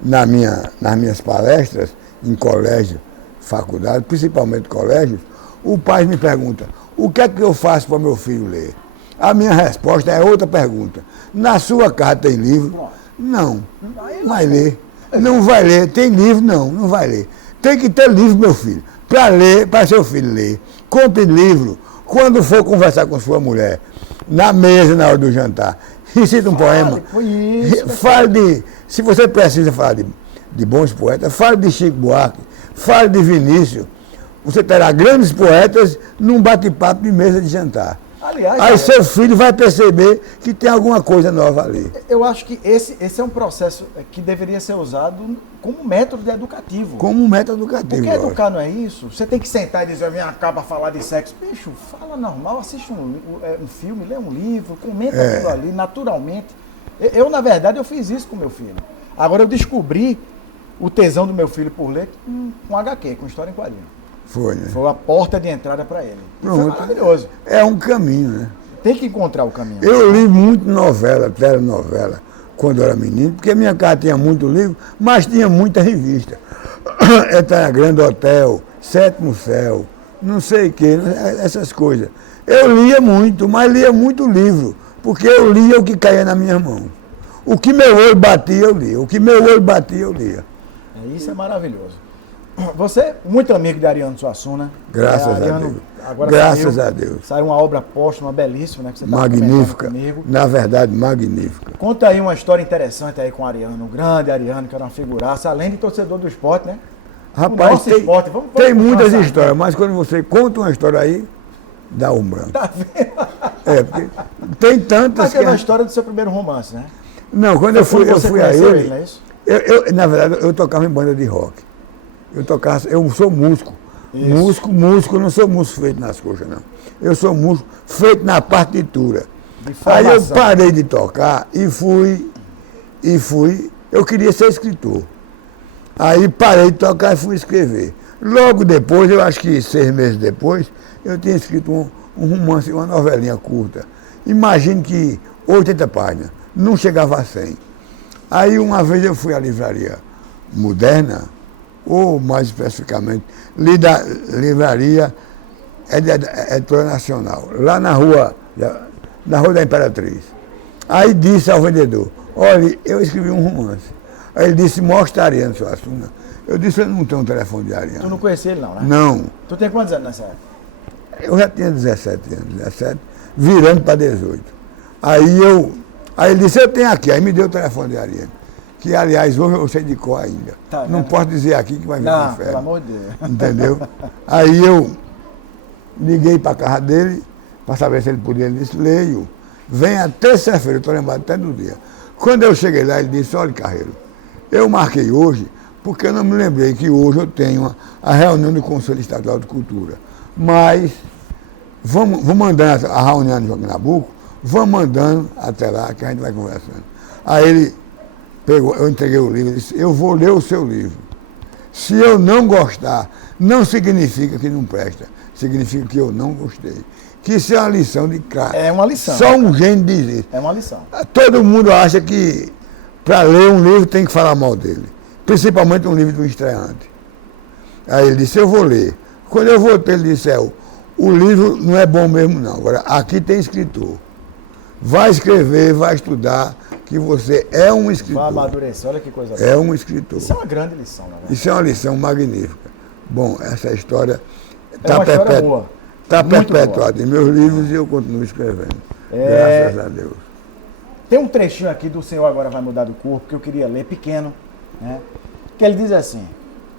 nas minhas palestras, em colégio, faculdade, principalmente colégios, o pai me pergunta, o que é que eu faço para meu filho ler? A minha resposta é outra pergunta. Na sua casa tem livro? Não. Não vai ler. Não vai ler. Tem livro? Não vai ler. Tem que ter livro, meu filho. Para ler, para seu filho ler. Compre livro. Quando for conversar com sua mulher, na mesa, na hora do jantar, recita um poema. Fale de... Se você precisa falar de bons poetas, fale de Chico Buarque, fale de Vinícius. Você terá grandes poetas num bate-papo de mesa de jantar. Aliás, aí seu filho vai perceber que tem alguma coisa nova ali. Eu acho que esse é um processo que deveria ser usado como método educativo. Como método educativo. Porque educar não é isso? Você tem que sentar e dizer, vem cá para falar de sexo. Bicho, fala normal, assiste um filme, lê um livro, comenta aquilo ali, naturalmente. Eu, na verdade, eu fiz isso com meu filho. Agora eu descobri o tesão do meu filho por ler com HQ, com história em quadrinho. Foi, né? Foi a porta de entrada para ele. Pronto. Foi maravilhoso. É um caminho, né? Tem que encontrar o caminho. Eu li muito novela, telenovela, quando eu era menino, porque minha casa tinha muito livro, mas tinha muita revista. Era Grande Hotel, Sétimo Céu, não sei o quê, essas coisas. Eu lia muito, mas lia muito livro, porque eu lia o que caía na minha mão. O que meu olho batia, eu lia. O que meu olho batia, eu lia. Isso é maravilhoso. Você, muito amigo de Ariano Suassuna. Graças a Deus. Graças a Deus. Saiu uma obra póstuma, belíssima, né? Que você tá magnífica. Na verdade, magnífica. Conta aí uma história interessante aí com o Ariano, o grande Ariano, que era uma figuraça, além de torcedor do esporte, né? Rapaz, tem muitas histórias, mas quando você conta uma história aí, dá um branco. Tá vendo? Porque tem tantas que... Aquela história do seu primeiro romance, né? Não, quando eu fui a ele, não é isso? Na verdade, eu tocava em banda de rock. Eu sou músico. Isso. Músico, não sou músico feito nas coxas, não. Eu sou músico feito na partitura. Aí eu parei de tocar e fui. Eu queria ser escritor. Aí parei de tocar e fui escrever. Logo depois, eu acho que 6 meses depois, eu tinha escrito um romance, uma novelinha curta. Imagine que 80 páginas, não chegava a 100. Aí uma vez eu fui à livraria Moderna, ou mais especificamente, livraria Editora Nacional, lá na rua da Imperatriz. Aí disse ao vendedor, olha, eu escrevi um romance. Aí ele disse, mostra a Ariano Suassuna. Eu disse, eu não tenho um telefone de Ariano. Tu não conhecia ele não, né? Não. Tu tem quantos anos nessa época? Eu já tinha 17 anos, 17, virando para 18. Aí ele disse, eu tenho aqui, aí me deu o telefone de Ariano. Que, aliás, hoje eu sei de cor ainda. Tá, não posso dizer aqui que vai vir um inferno. Pelo amor de Deus. Entendeu? Aí eu liguei para a casa dele, para saber se ele podia. Ele disse, leio. Venha terça-feira, eu estou lembrado até do dia. Quando eu cheguei lá, ele disse, olha, Carreiro, eu marquei hoje, porque eu não me lembrei que hoje eu tenho a reunião do Conselho Estadual de Cultura. Mas vamos mandando a reunião de Joaquim Nabuco, vamos mandando até lá, que a gente vai conversando. Aí ele pegou, eu entreguei o livro e disse, eu vou ler o seu livro. Se eu não gostar, não significa que não presta, significa que eu não gostei. Que isso é uma lição de cara. É uma lição. Só um gênio diz isso. É uma lição. Todo mundo acha que para ler um livro tem que falar mal dele. Principalmente um livro do estreante. Aí ele disse, eu vou ler. Quando eu voltei, ele disse, o livro não é bom mesmo não. Agora, aqui tem escritor. Vai escrever, vai estudar, que você é um escritor. Vai amadurecer, olha que coisa boa. É um escritor. Isso é uma grande lição, na verdade. Isso é uma lição magnífica. Bom, essa história está perpetuada em meus livros e eu continuo escrevendo. Graças a Deus. Tem um trechinho aqui do Senhor Agora Vai Mudar do Corpo, que eu queria ler, pequeno, né? Que ele diz assim,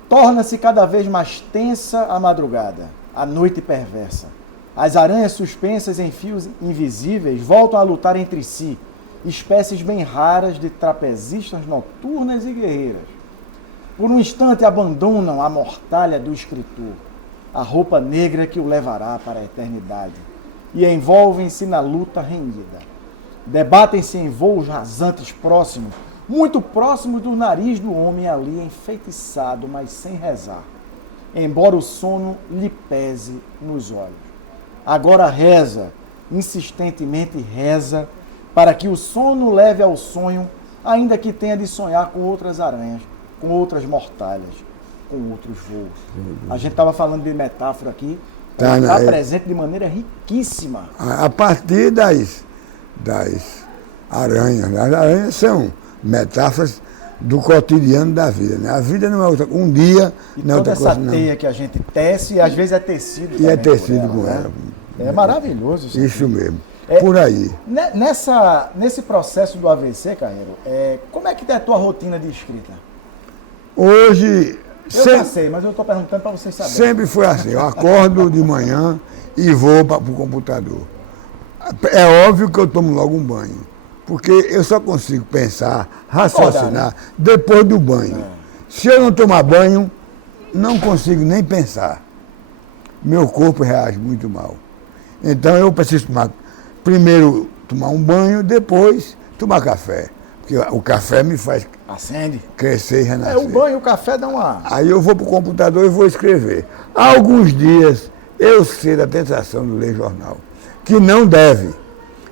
torna-se cada vez mais tensa a madrugada, a noite perversa. As aranhas suspensas em fios invisíveis voltam a lutar entre si, espécies bem raras de trapezistas noturnas e guerreiras. Por um instante abandonam a mortalha do escritor, a roupa negra que o levará para a eternidade, e envolvem-se na luta rendida. Debatem-se em voos rasantes próximos, muito próximos do nariz do homem ali enfeitiçado, mas sem rezar, embora o sono lhe pese nos olhos. Agora reza, insistentemente reza, para que o sono leve ao sonho, ainda que tenha de sonhar com outras aranhas, com outras mortalhas, com outros voos. A gente estava falando de metáfora aqui, está presente de maneira riquíssima. A partir das aranhas. As aranhas são metáforas do cotidiano da vida, né? A vida não é outra um dia, não é outra coisa. Toda essa teia que a gente tece, e às vezes é tecido. E é tecido com ela. É maravilhoso isso mesmo. Por aí. Nesse processo do AVC, Carreiro, como é que é a tua rotina de escrita? Hoje... Já sei, mas eu estou perguntando para vocês saberem. Sempre foi assim. Eu acordo de manhã e vou para o computador. É óbvio que eu tomo logo um banho. Porque eu só consigo pensar, raciocinar, depois do banho. Se eu não tomar banho, não consigo nem pensar. Meu corpo reage muito mal. Então eu preciso primeiro tomar um banho, depois tomar café. Porque o café me faz crescer e renascer. O banho e o café dão uma... Aí eu vou para o computador e vou escrever. Há alguns dias eu sei da tentação de ler jornal, que não deve.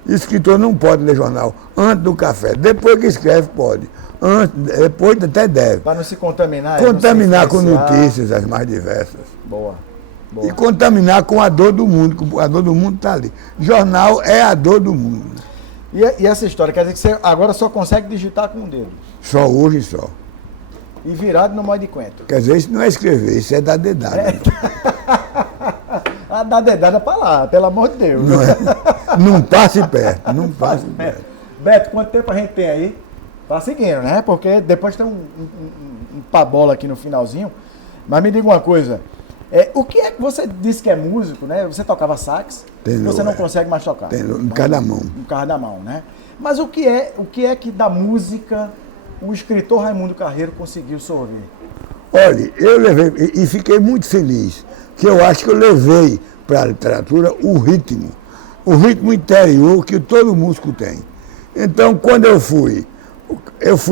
Escritor não pode ler jornal antes do café. Depois que escreve, pode. Depois até deve. Para não se contaminar. Contaminar com notícias as mais diversas. Boa. E contaminar com a dor do mundo. A dor do mundo está ali. Jornal é a dor do mundo. E essa história, quer dizer que você agora só consegue digitar com o dedo? Só hoje, só. E virado no modo de quento? Quer dizer, isso não é escrever, isso é dar dedada. Dar dedada para lá, pelo amor de Deus. Não passe perto, não passe perto. Beto, quanto tempo a gente tem aí? Tá seguindo, né? Porque depois tem um pabola aqui no finalzinho. Mas me diga uma coisa. O que é que você disse que é músico, né? Você tocava sax, você não consegue mais tocar. Em cada mão. Em cada mão, né? Mas o que é que da música o escritor Raimundo Carreiro conseguiu sorver? Olha, eu levei, e fiquei muito feliz, que eu acho que eu levei para a literatura o ritmo interior que todo músico tem. Então, quando eu fui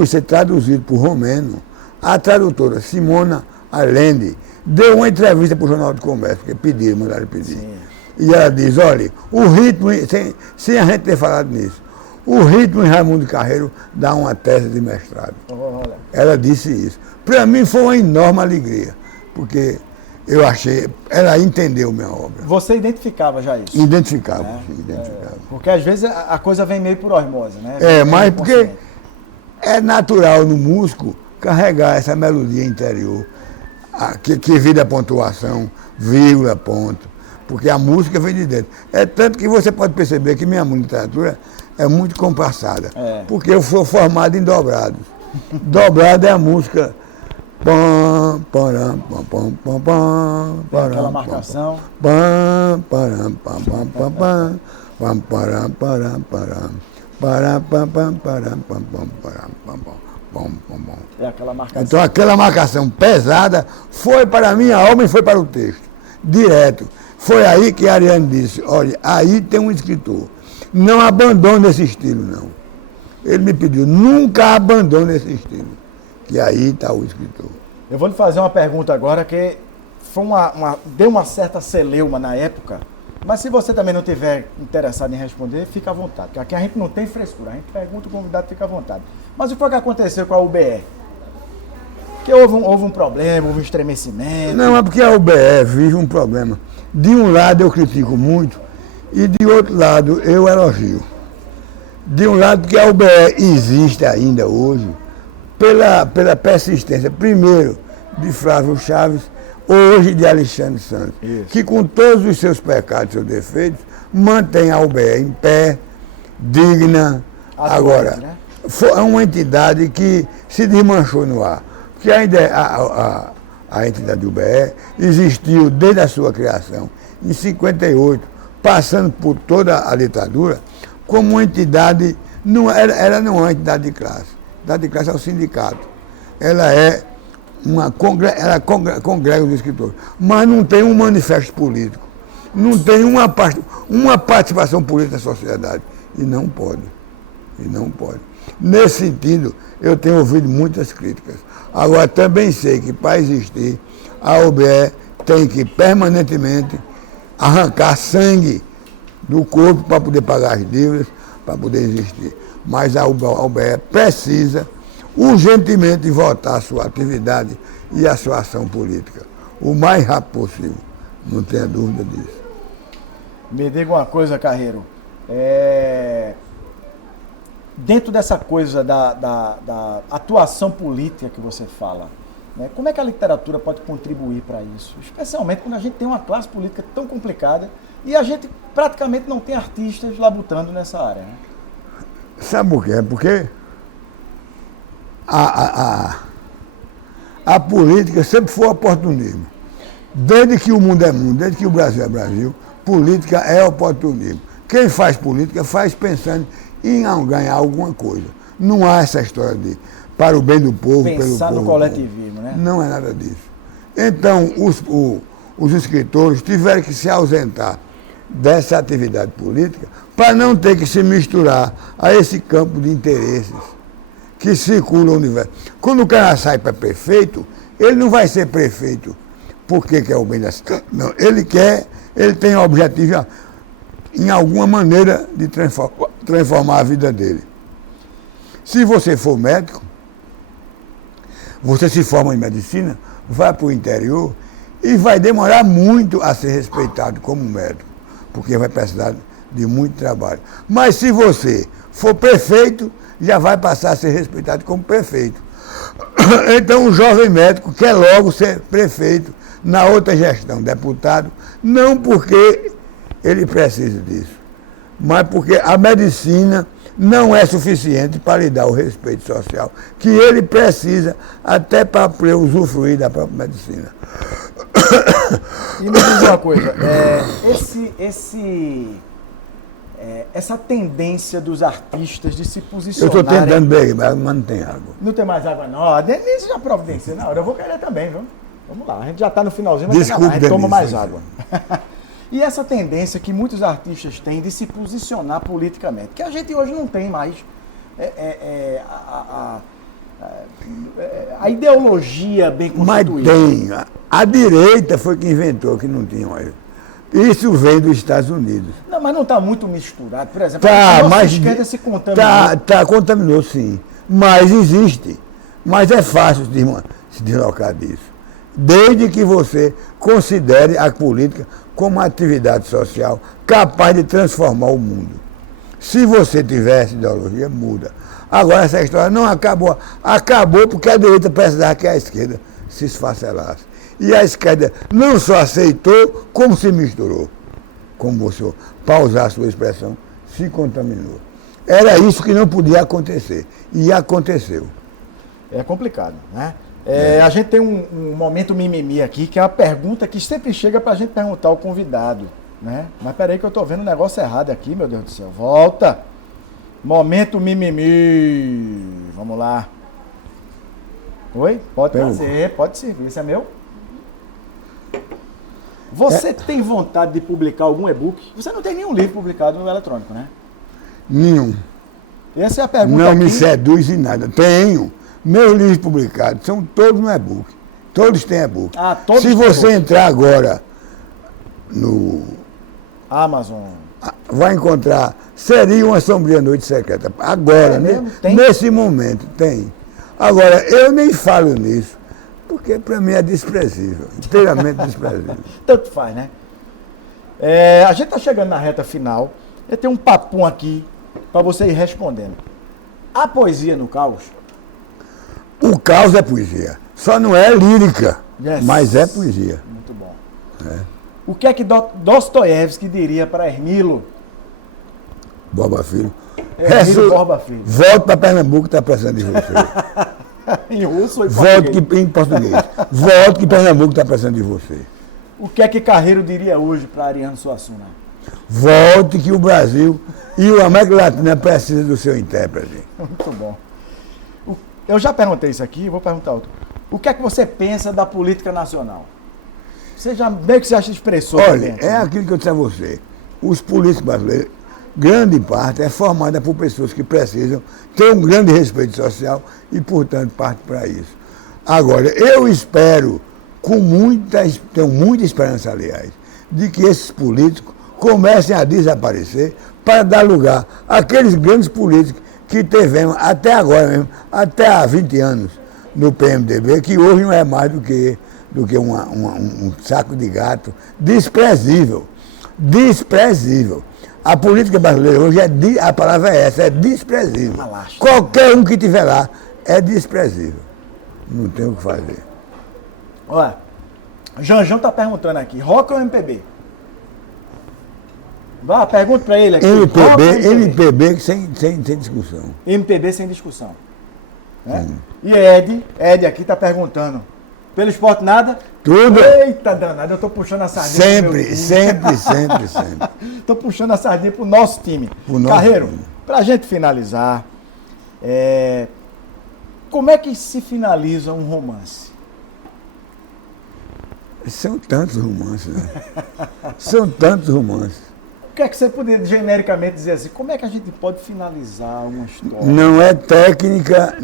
ser traduzido por romeno, a tradutora Simona Allende deu uma entrevista para o Jornal do Comércio, porque mandaram pedir. Sim. E ela diz, olha, o ritmo, sem a gente ter falado nisso, o ritmo em Raimundo Carreiro dá uma tese de mestrado. Olha. Ela disse isso. Para mim foi uma enorme alegria, porque eu achei, ela entendeu minha obra. Você identificava já isso? Identificava. Porque às vezes a coisa vem meio por osmose, né? Mas porque é natural no músico carregar essa melodia interior, que vira pontuação, vírgula, ponto. Porque a música vem de dentro. É tanto que você pode perceber que minha literatura é muito compassada. Porque eu sou formado em dobrados. Dobrado é a música. Aquela marcação. É aquela marcação. Então aquela marcação pesada foi para a minha alma e foi para o texto. Direto. Foi aí que Ariano disse, olha, aí tem um escritor. Não abandone esse estilo, não. Ele me pediu, nunca abandone esse estilo. Que aí está o escritor. Eu vou lhe fazer uma pergunta agora que foi deu uma certa celeuma na época, mas se você também não estiver interessado em responder, fica à vontade. Porque aqui a gente não tem frescura, a gente pergunta, o convidado fica à vontade. Mas o que foi que aconteceu com a UBE? Que houve um problema, houve um estremecimento? Não, é porque a UBE vive um problema. De um lado eu critico muito e de outro lado eu elogio. De um lado porque a UBE existe ainda hoje pela persistência, primeiro, de Flávio Chaves, hoje de Alexandre Santos, que com todos os seus pecados e seus defeitos, mantém a UBE em pé, digna. Agora, é uma entidade que se desmanchou no ar. Porque a entidade do UBE existiu desde a sua criação, em 58, passando por toda a ditadura, como uma entidade, ela não é uma entidade de classe. A entidade de classe é o sindicato. Ela é congrega os escritores, mas não tem um manifesto político, não tem uma participação política na sociedade. E não pode. Nesse sentido, eu tenho ouvido muitas críticas. Agora, também sei que para existir, a UBE tem que permanentemente arrancar sangue do corpo para poder pagar as dívidas, para poder existir. Mas a UBE precisa urgentemente voltar à sua atividade e à sua ação política, o mais rápido possível, não tenha dúvida disso. Me diga uma coisa, Carreiro, dentro dessa coisa da atuação política que você fala, né, como é que a literatura pode contribuir para isso? Especialmente quando a gente tem uma classe política tão complicada e a gente praticamente não tem artistas labutando nessa área, né? Sabe por quê? Porque a política sempre foi oportunismo. Desde que o mundo é mundo, desde que o Brasil é Brasil, política é oportunismo. Quem faz política faz pensando em ganhar alguma coisa. Não há essa história de para o bem do povo, pensar pelo povo. No coletivismo, né? Não é nada disso. Então, os escritores tiveram que se ausentar dessa atividade política para não ter que se misturar a esse campo de interesses que circula o universo. Quando o cara sai para prefeito, ele não vai ser prefeito porque quer o bem da cidade. Não, ele tem o objetivo em alguma maneira de transformar a vida dele. Se você for médico, você se forma em medicina, vai para o interior e vai demorar muito a ser respeitado como médico, porque vai precisar de muito trabalho. Mas se você for prefeito, já vai passar a ser respeitado como prefeito. Então o jovem médico quer logo ser prefeito na outra gestão, deputado, não porque ele precisa disso, mas porque a medicina não é suficiente para lhe dar o respeito social que ele precisa até para usufruir da própria medicina. E me diz uma coisa, essa tendência dos artistas de se posicionarem... Eu estou tentando beber, mas não tem água. Não tem mais água não, a Denise já providencia na hora, eu vou querer também, viu? Vamos lá, a gente já está no finalzinho, mas desculpe, a gente toma mais Denise. água. E essa tendência que muitos artistas têm de se posicionar politicamente, que a gente hoje não tem mais a ideologia bem constituída. Mas tem. A direita foi que inventou que não tinha mais. Isso vem dos Estados Unidos. Não, mas não está muito misturado. Por exemplo, a nossa esquerda se contaminou. Contaminou sim. Mas existe. Mas é fácil se deslocar disso. Desde que você considere a política como uma atividade social capaz de transformar o mundo. Se você tiver essa ideologia, muda. Agora essa história não acabou. Acabou porque a direita precisava que a esquerda se esfacelasse. E a esquerda não só aceitou, como se misturou. Como você, para usar a sua expressão, se contaminou. Era isso que não podia acontecer. E aconteceu. É complicado, né? A gente tem um momento mimimi aqui, que é a pergunta que sempre chega para a gente perguntar ao convidado, né? Mas peraí que eu estou vendo um negócio errado aqui, meu Deus do céu. Volta! Momento mimimi. Vamos lá. Oi? Pode trazer, pode servir. Esse é meu? Você tem vontade de publicar algum e-book? Você não tem nenhum livro publicado no eletrônico, né? Nenhum. Essa é a pergunta não aqui. Me seduz em nada. Tenho. Meus livros publicados são todos no e-book. Todos têm e-book. Todos Se você entrar agora no Amazon, vai encontrar Seria uma Sombria Noite Secreta. Agora, nesse momento, tem. Agora, eu nem falo nisso, porque para mim é desprezível, inteiramente desprezível. Tanto faz, né? A gente está chegando na reta final. Eu tenho um papum aqui para você ir respondendo. A poesia no caos? O caos é poesia. Só não é lírica, Yes. mas é poesia. Muito bom. É. O que é que Dostoiévski diria para Hermilo? Borba Filho. Hermilo Borba Filho. Volte para Pernambuco, está precisando de você. Em russo ou em Volte português? em português. Volte que Pernambuco está precisando de você. O que é que Carreiro diria hoje para Ariano Suassuna? Volte que o Brasil e o América Latina precisam do seu intérprete. Muito bom. Eu já perguntei isso aqui, vou perguntar outro. o que é que você pensa da política nacional? Você já meio que já se expressou. Olha, é aquilo que eu disse a você. Os políticos brasileiros, grande parte, é formada por pessoas que precisam ter um grande respeito social e, portanto, parte para isso. Agora, eu espero, tenho muita esperança, aliás, de que esses políticos comecem a desaparecer para dar lugar àqueles grandes políticos que tivemos até agora mesmo, até há 20 anos no PMDB, que hoje não é mais do que um saco de gato desprezível. Desprezível. A política brasileira hoje, a palavra é essa, é desprezível. Qualquer um que estiver lá é desprezível. Não tem o que fazer. Olha, Janjão está perguntando aqui, rock ou MPB? Vá, pergunta para ele aqui. MPB sem discussão. MPB sem discussão. Né? E Ed aqui está perguntando, pelo esporte nada? Tudo. Eita danado, eu estou puxando a sardinha. Sempre. Estou puxando a sardinha pro nosso time. Carreiro, para a gente finalizar, como é que se finaliza um romance? São tantos romances, né? São tantos romances. O que é que você poderia genericamente dizer assim? Como é que a gente pode finalizar uma história? Não é técnica,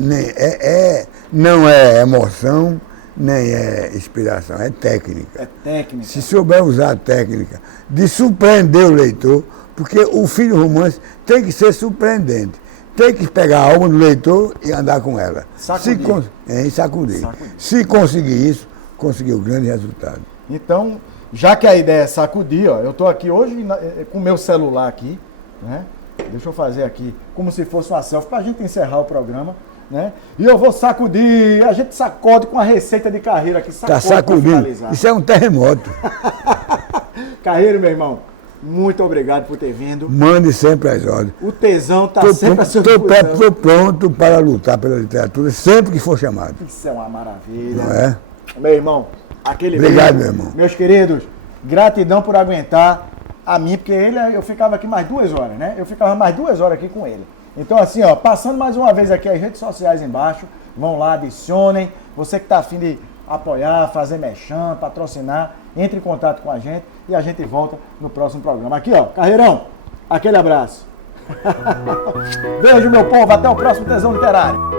não é emoção, nem é inspiração, é técnica. É técnica. Se souber usar a técnica de surpreender o leitor, porque o fim do romance tem que ser surpreendente. Tem que pegar a alma do leitor e andar com ela. Sacudir. Sacudir. Se conseguir isso, conseguiu grande resultado. Então, já que a ideia é sacudir, ó, eu estou aqui hoje com o meu celular aqui, né? Deixa eu fazer aqui como se fosse uma selfie para a gente encerrar o programa, né? E eu vou sacudir, a gente sacode com a receita de Carreiro aqui, Está sacudindo, isso é um terremoto. Carreiro, meu irmão, muito obrigado por ter vindo. Mande sempre as ordens. O tesão está sempre a sua disposição. Estou pronto para lutar pela literatura sempre que for chamado. Isso é uma maravilha. Não é? Meu irmão, aquele obrigado, meu irmão. Meus queridos, gratidão por aguentar a mim, porque eu ficava aqui mais 2 horas, né? Eu ficava mais 2 horas aqui com ele. Então, assim, ó, passando mais uma vez aqui as redes sociais embaixo, vão lá, adicionem. Você que está afim de apoiar, fazer merchan, patrocinar, entre em contato com a gente e a gente volta no próximo programa. Aqui, ó, Carreirão, aquele abraço. Beijo, meu povo, até o próximo Tesão Literário.